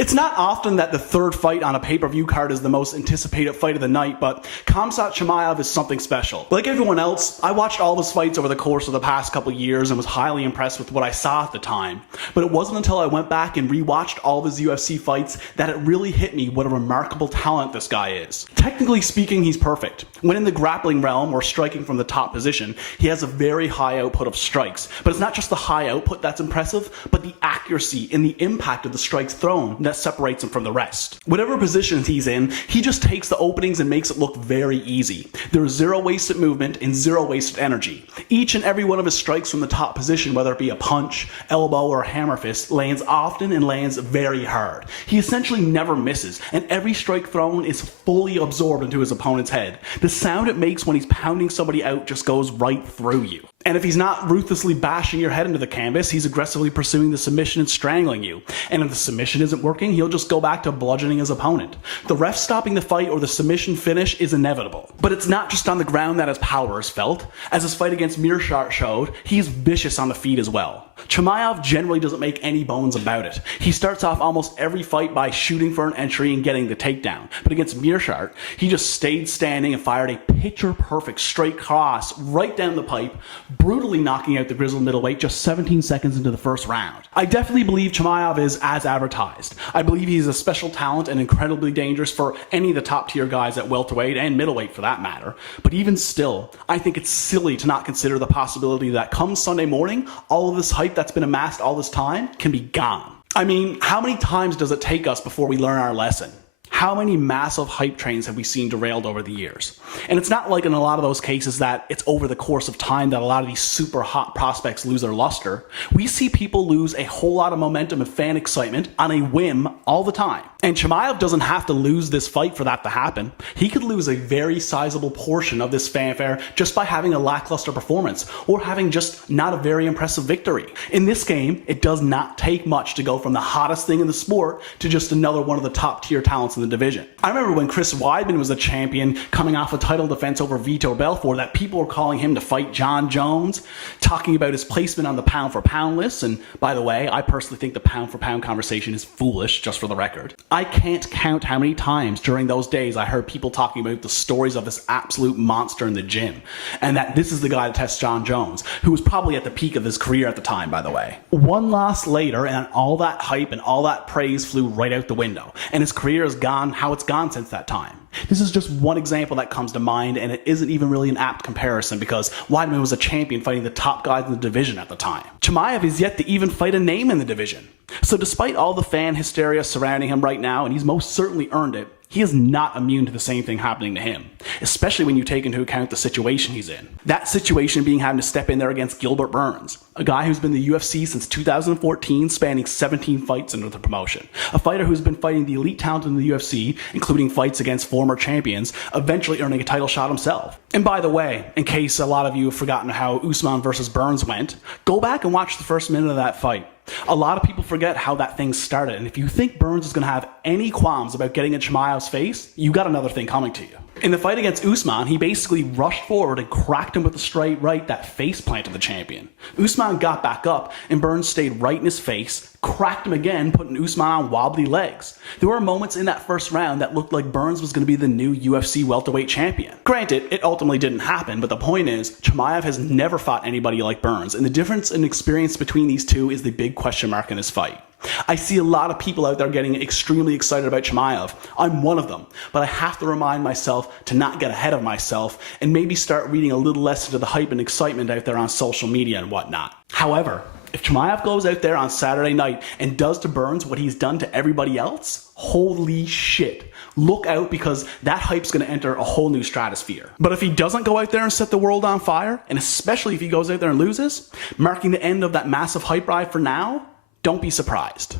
It's not often that the third fight on a pay-per-view card is the most anticipated fight of the night, but Khamzat Chimaev is something special. Like everyone else, I watched all of his fights over the course of the past couple years and was highly impressed with what I saw at the time. But it wasn't until I went back and rewatched all of his UFC fights that it really hit me what a remarkable talent this guy is. Technically speaking, he's perfect. When in the grappling realm or striking from the top position, he has a very high output of strikes. But it's not just the high output that's impressive, but the accuracy and the impact of the strikes thrown that separates him from the rest. Whatever positions he's in, he just takes the openings and makes it look very easy. There's zero wasted movement and zero wasted energy. Each and every one of his strikes from the top position, whether it be a punch, elbow, or a hammer fist, lands often and lands very hard. He essentially never misses, and every strike thrown is fully absorbed into his opponent's head. The sound it makes when he's pounding somebody out just goes right through you. And if he's not ruthlessly bashing your head into the canvas, he's aggressively pursuing the submission and strangling you. And if the submission isn't working, he'll just go back to bludgeoning his opponent. The ref stopping the fight or the submission finish is inevitable. But it's not just on the ground that his power is felt. As his fight against Meerschaert showed, he's vicious on the feet as well. Chimaev generally doesn't make any bones about it. He starts off almost every fight by shooting for an entry and getting the takedown. But against Meerschaert, he just stayed standing and fired a picture-perfect straight cross right down the pipe, brutally knocking out the grizzled middleweight just 17 seconds into the first round. I definitely believe Chimaev is as advertised. I believe he's a special talent and incredibly dangerous for any of the top-tier guys at welterweight and middleweight for that matter. But even still, I think it's silly to not consider the possibility that come Sunday morning, all of this hype that's been amassed all this time can be gone. I mean, how many times does it take us before we learn our lesson? How many massive hype trains have we seen derailed over the years? And it's not like in a lot of those cases that it's over the course of time that a lot of these super hot prospects lose their luster. We see people lose a whole lot of momentum and fan excitement on a whim all the time. And Chimaev doesn't have to lose this fight for that to happen. He could lose a very sizable portion of this fanfare just by having a lackluster performance or having just not a very impressive victory. In this game, it does not take much to go from the hottest thing in the sport to just another one of the top tier talents in the division. I remember when Chris Weidman was a champion coming off a title defense over Vitor Belfort that people were calling him to fight John Jones, talking about his placement on the pound for pound list. And by the way, I personally think the pound for pound conversation is foolish, just for the record. I can't count how many times during those days I heard people talking about the stories of this absolute monster in the gym, and that this is the guy to test John Jones, who was probably at the peak of his career at the time, by the way. One loss later, and all that hype and all that praise flew right out the window, and his career has gone how it's gone since that time. This is just one example that comes to mind, and it isn't even really an apt comparison because Weidman was a champion fighting the top guys in the division at the time. Chimaev is yet to even fight a name in the division. So despite all the fan hysteria surrounding him right now, and he's most certainly earned it, he is not immune to the same thing happening to him, especially when you take into account the situation he's in. That situation being having to step in there against Gilbert Burns, a guy who's been in the UFC since 2014, spanning 17 fights under the promotion. A fighter who's been fighting the elite talent in the UFC, including fights against former champions, eventually earning a title shot himself. And by the way, in case a lot of you have forgotten how Usman versus Burns went, go back and watch the first minute of that fight. A lot of people forget how that thing started, and if you think Burns is going to have any qualms about getting in Chimaev's face, you got another thing coming to you. In the fight against Usman, he basically rushed forward and cracked him with a straight right that face planted the champion. Usman got back up, and Burns stayed right in his face, cracked him again, putting Usman on wobbly legs. There were moments in that first round that looked like Burns was going to be the new UFC welterweight champion. Granted, it ultimately didn't happen, but the point is, Chimaev has never fought anybody like Burns, and the difference in experience between these two is the big question mark in this fight. I see a lot of people out there getting extremely excited about Chimaev. I'm one of them, but I have to remind myself to not get ahead of myself and maybe start reading a little less into the hype and excitement out there on social media and whatnot. However, if Chimaev goes out there on Saturday night and does to Burns what he's done to everybody else, holy shit. Look out, because that hype's going to enter a whole new stratosphere. But if he doesn't go out there and set the world on fire, and especially if he goes out there and loses, marking the end of that massive hype ride for now, don't be surprised.